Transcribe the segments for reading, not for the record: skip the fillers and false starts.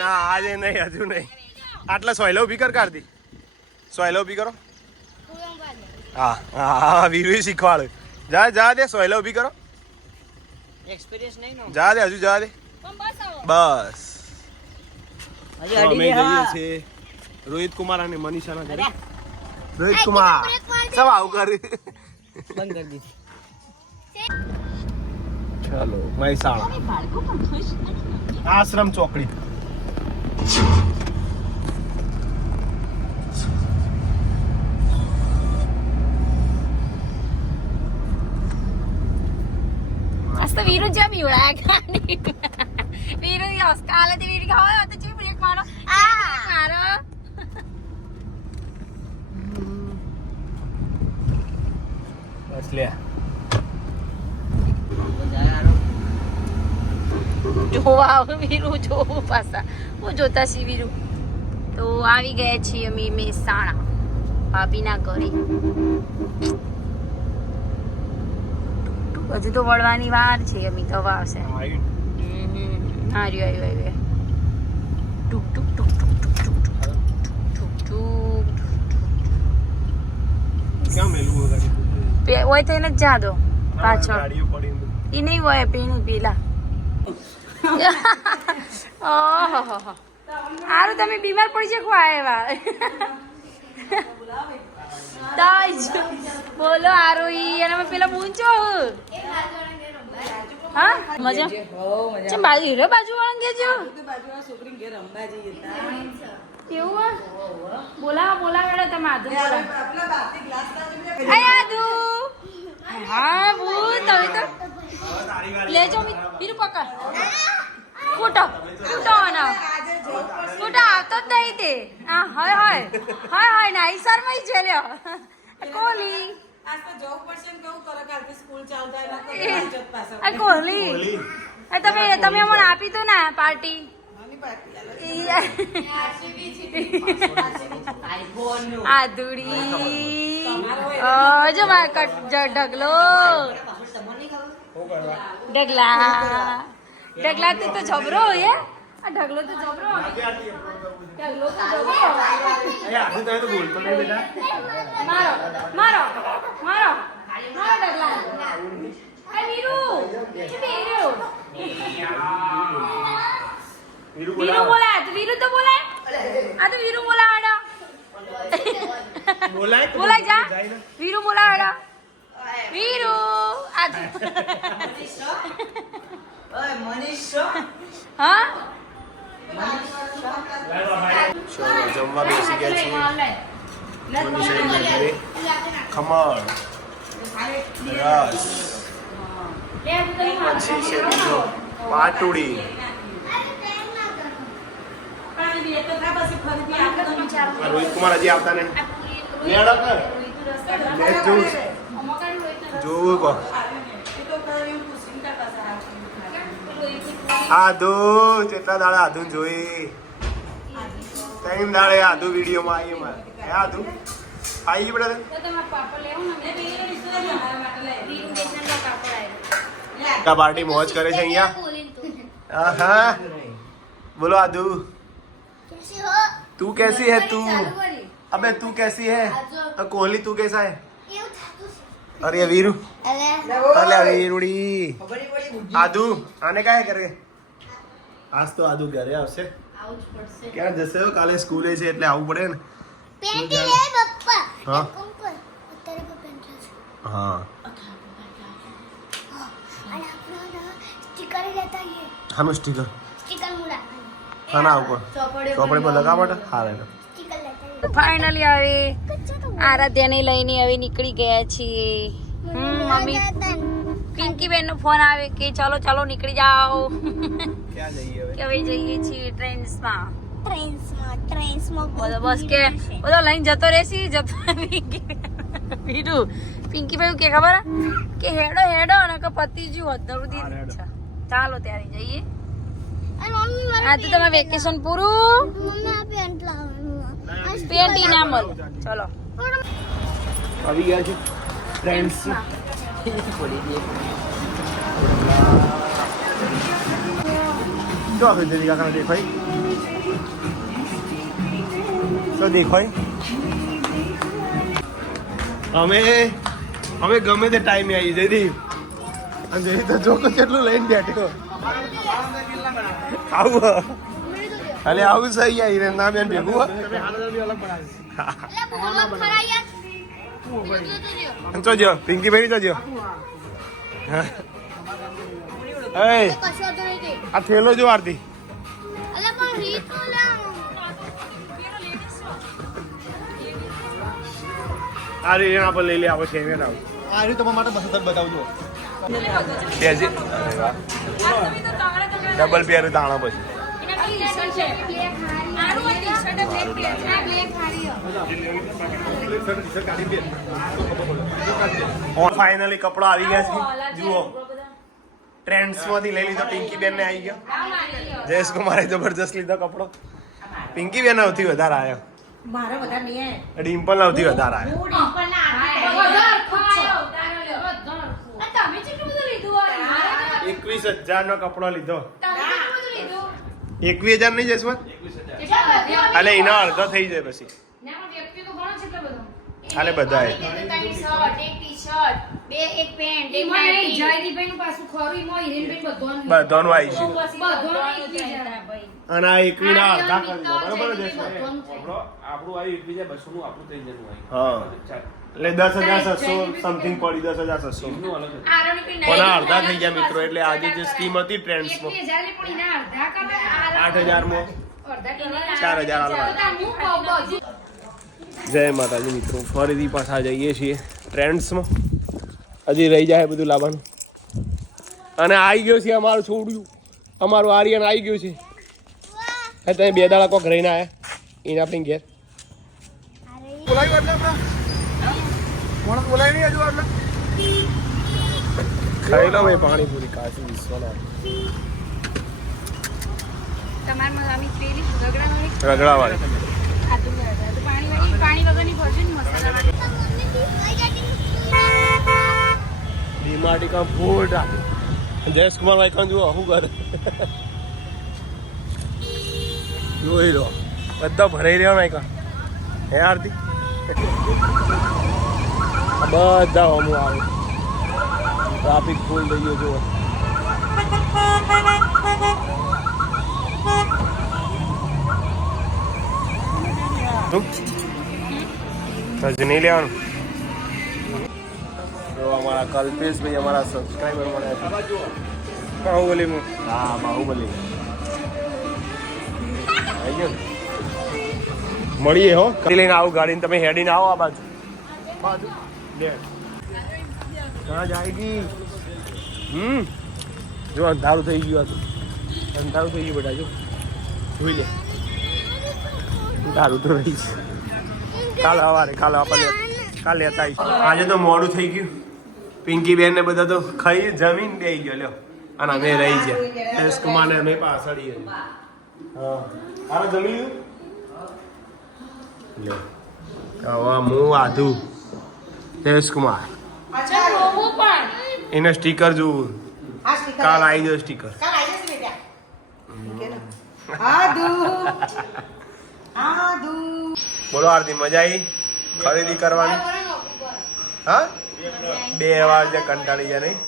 ના આજે નહીં, હજુ નહીં. આટલા સોયલા ઉભી કર કાઢી. સોયલા ઉભી કરો. હા હા, વીરુ શીખવાડે. જા જા દે, સોયલા ઉભી કરો. એક્સપિરિયન્સ નહીં નો. જા દે, હજુ જા દે. બસ અમે જઈએ છીએ રોહિત કુમાર અને મનીષાના ઘરે. રોહિત કુમાર સબ આવું કરી બંધ કરી દીધી. ચલો મહેસાણા આશ્રમ ચોકડી. asta viru jam yura kani viru yos kala de viru gawa ata chi break maro maro બસ લે. જોવા વિરુ જોવું પાછા હું જોતા છીએ વિરુ. તો આવી ગયા છીએ અમે મહેસાણા ભાભીના ઘરે. હજુ તો વળવાની વાર છે. અમે તો આવશે. આવ્યું ટુક ટુક ટુક ટુક ટુક ટુક ટુક ટુક. ક્યાં મેલું ગાડી? હોય તો એને જ જા દો પાછળ. ગાડીઓ પડી એ નહીં હોય પેલું પેલા. ઓહો સારું તમે બીમાર પડી શકો આવ્યા. બોલો આરોહી અને પેલા મૂંચો. હા મજા ચમ બાજુ હીરો બાજુ વાળા કેજો એવું બોલાવે તમે આદુ આદુ. હા ભૂત હવે તો લેજો વીરુ પકડ. ફોટો આવતો જ નહીં તે. હા હોય ના ઈસરમાં જ લ્યો કોહલી. કોહલી તમે અમને આપી દો ને પાર્ટી. આદુડી જો ઢગલો ઢગલા તું તો જબરો હોય. આ ઢગલો તો જબરો મારો મારો મારો મારો ઢગલા. વીરુ બોલાય તો વીરુ તો બોલાય. આ તો વીરુ બોલાવાડો. બોલાય જા વીરુ બોલાવાડો. વીરુ આ હા ચલો જમવા બેસી ગયા છીએ. મનીષાના ઘરે ખમણ રસ પછી છે બીજો પાટુડી. રોહિત કુમાર હજી આવતા નહીં. જોવું કહો આધુ કેટલા દાડા આધુ જોઈ. 3 દાડે આધુ વિડીયો માં આવી. આધુ આવી પડે પાર્ટી મોજ કરે છે અહીંયા. હા બોલો આધુ તું कैसी है तू? अबे तू कैसी है? कोहली तू कैसा है? अरे वीरू अरे वीरुड़ी आदू आने का है करे. आज तो आदू घरे આવશે. ક્યાં જશે? કાલે સ્કૂલે છે એટલે આવવું પડે ને. પેન્ટી લે પપ્પા. હા અત્યારે કો પેન્ટ છે. હા અને આપણો સ્ટીકર લેતા હે. હાનો સ્ટીકર મુડા ખાના ઉપર ચોપડે પર લગાવવા માટે હારે. ફાઇનલી હવે આરાધ્યાને લઈને હવે નીકળી ગયા છીએ. મમ્મી પિંકી બેન નો ફોન આવે કે ચાલો ચાલો નીકળી જાઓ. ક્યાં જઈએ હવે? કે હવે જઈએ છીએ ટ્રેન્સમાં. બોલો બસ કે બોલો લઈને જતો રહેશી. જતો વીરુ પિંકી ભાઈ કે ખબર કે હેડો અને કે પતિ જુ અધરું છે. ચાલો ત્યારે જઈએ. આ તો તમારે વેકેશન પૂરું. પેન્ટી ના મળે. ચલો આવી ગયા છે ફ્રેન્ડ્સ. શું આખું જલ્દી કાકા દેખાય શું દેખાય અમે ગમે તે ટાઈમે આવી જઈ અને જઈ તો જોકો કેટલું લઈને બેઠો આવું અલે આવું સહી આવી રે ના બેન ભેગું તો જો પિંકી ભાઈ તો જો આ થેલો જો આરતી અરે એના પર લઈ લે આવો છે એના આ રહ્યું તમારા માટે બસ બતાવજો ડબલ પેર તાણા પછી ફાઇનલી કપડા આવી ગયા છે જુઓ ટ્રેન્ડ્સ માંથી લઈ લીધો પિંકી બેન ને આવી ગયો જયેશ કુમારે જબરજસ્ત લીધો કપડો પિંકી બેન સૌથી વધારે આવ્યો ડિમ્પલ સૌથી વધારે આવ્યો 21,000 નો કપડો લીધો 21,000 નહીં જશવંત અલે એના અડધો થઈ જાય પછી હાલે બધા બધાનું આવી છે અને આ 21 ના અડધા કરી દો બરોબર હા એટલે 10,700 સમથિંગ પડી 10,700 પણ અડધા થઈ ગયા મિત્રો એટલે આજે જે સ્કીમ હતી ટ્રેન્ડ્સ માં 8,000 માં 4,000 જય માતાજી મિત્રો ફરીથી પાછા જઈએ છીએ ટ્રેન્ડ્સમાં હજી રહી જાય બધું લાવવાનું અને આવી ગયો છે અમારું છોડ્યું અમારું આર્યન આવી ગયું છે તમે 2 દાડા કોક રહીને આવ્યા એના આપણી ઘેર બોલાય નહીં હજુ એટલે ખાઈ લો મેં પાણીપુરી કાશી વિશ્વનાથ રગડાવાળી ડીમાર્ટ કા ફૂડ જયેશ કુમાર ભાઈ કાં જુઓ શું કરે જોઈ લો બધા ભરાઈ રહ્યા ભાઈ કાં હે આરતી બધા અમુક આવે ટ્રાફિક ફૂલ થઈ ગયો જુઓ હજી નહીં લેવાનું તો અમારા કલ્પેશભાઈ અમારા સબસ્ક્રાઈબર મળ્યા બાહુબલી હા બાહુબલી આવી ગયો મળીએ હો લઈને આવું ગાડીને તમે હેડીને આવો આ બાજુ ક્યાં જાયગી જો અંધારું થઈ ગયું હતું અંધારું થઈ ગયું બેટા જો જોઈ લે અંધારું તો રહી છે કાલે સવારે કાલે કાલે લેતા આવીશું આજે તો મોડું થઈ ગયું પિંકી બેન ને બધા તો ખાઈ જમીન બે ગયો લ્યો અને અમે રહી ગયા જયેશ કુમાર ને અમે પાછળ હા હારે જમી લ્યો હવે હું આધુ જયેશ કુમાર એને સ્ટીકર જોવું કાલ આવી જાય સ્ટીકર બોલો આરતી મજા આવી ખરીદી કરવાની હા 2 વાર જે કંટાળી ગયા નહીં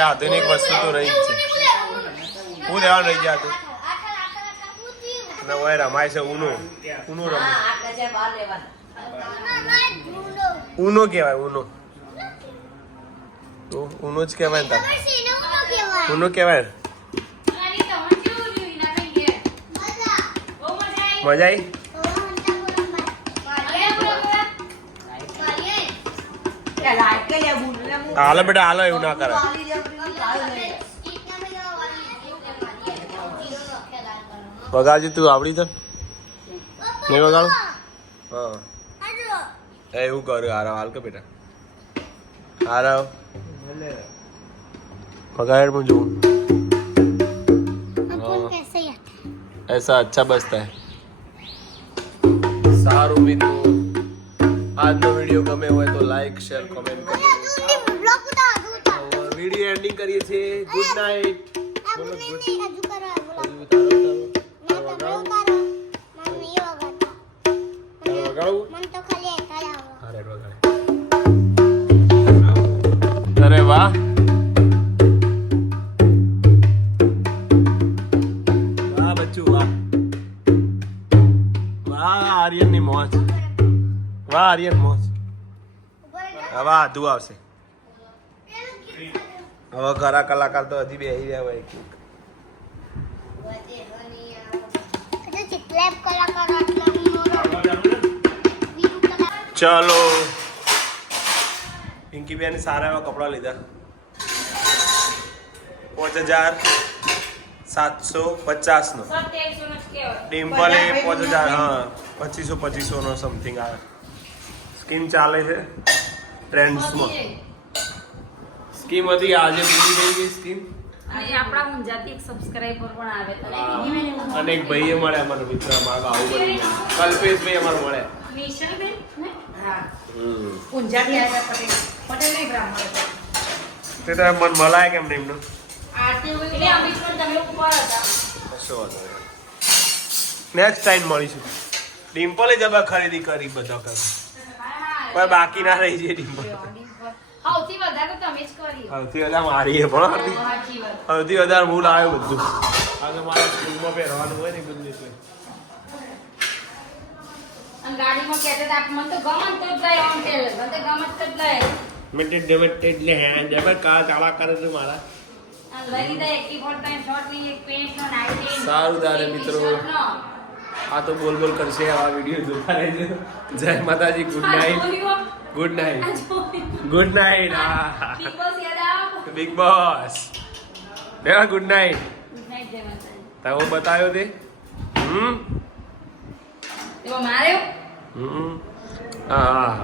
આધુનિક વસ્તુ તો રહી જ છે હું લેવાનું રહી ગયા હતું રમાય છે ઉનો રમે ઉનો કહેવાય ઉનો તો ઉનો જ કહેવાય ને તાર ઉનો કહેવાય મજા આવી હાલો બેટા હાલો એવું ના કરે વગાડજે તું આવડી તો નહીં વગાડું હા એવું કર્યું હારા હાલ કે બેટા હારા वगाड़ में जो ऐसा अच्छा बजता है सारू भी तो આજનો વિડીયો ગમે હોય તો લાઈક શેર કોમેન્ટ કરો. વિડીયો એન્ડિંગ કરીએ છીએ. Good night. બોલો ગુડ. અરે વાહ, વાહ બચ્ચું વાહ. વાહ આર્યન ની મોજ. વાહ આર્યન મોજ. હવે આધુ આવશે. હવે ખરા કલાકાર તો હજી બેસી રહ્યા હોય. ચલો પિંકી બેન સારા એવા કપડા લીધા. 5750 નો. ડિમ્પલે 5000. હા 2500 નો સમથિંગ આવે. સ્કીમ ચાલે છે ટ્રેન્ડ્સમાં. સ્કીમ હતી આજે પૂરી થઈ ગઈ સ્કીમ. અને આપણા ઊંઝાથી એક સબસ્ક્રાઇબર પણ આવે તો અને એક ભાઈએ મળે અમારો મિત્ર મારો આવું બની કલ્પેશભાઈ અમારો મળે. નિશાબેન ને હા ઊંઝાથી આવ્યા પટેલ નહીં બ્રાહ્મણ તે તો મન મલાય કેમ નહીં એમનું. આરતી એટલે અભી પણ તમે ઉપર હતા. કશો વાંધો નહીં. નેક્સ્ટ ટાઈમ મળીશું. ડિમ્પલે જબા ખરીદી કરી બધા કરે. કોઈ બાકી ના રહી છે ડિમ્પલ. સૌથી વધારે તો તમે જ કરી. સૌથી વધારે મારી એ પણ સૌથી વધારે હું લાવ્યો બધું. આજે મારે સ્કૂલમાં પહેરવાનું હોય ને બધું એટલે. અને ગાડીમાં કહેતા હતા મને તો ગમત તો જ લાય ઓન ટેલ મને તો ગમત તો જ લાય મેટે ડેમેટ એટલે હે જબર કા ચાલા કરે છે મારા. અને લઈ લીધા એક ટી-શર્ટ પેન્ટ શોર્ટ ની એક પેન્ટ નો નાઈટી. સારું તારે મિત્રો. આ તો બોલ બોલ કરશે આ વિડીયો જોતા રહેજો. જય માતાજી. Good night. Good night. Good night. હા બિગ બોસ યાદ આવ. Big boss. દેવા ગુડ નાઇટ. ગુડ નાઈટ જય માતાજી. તાવો બતાવ્યો તે એમાં માર્યો હા.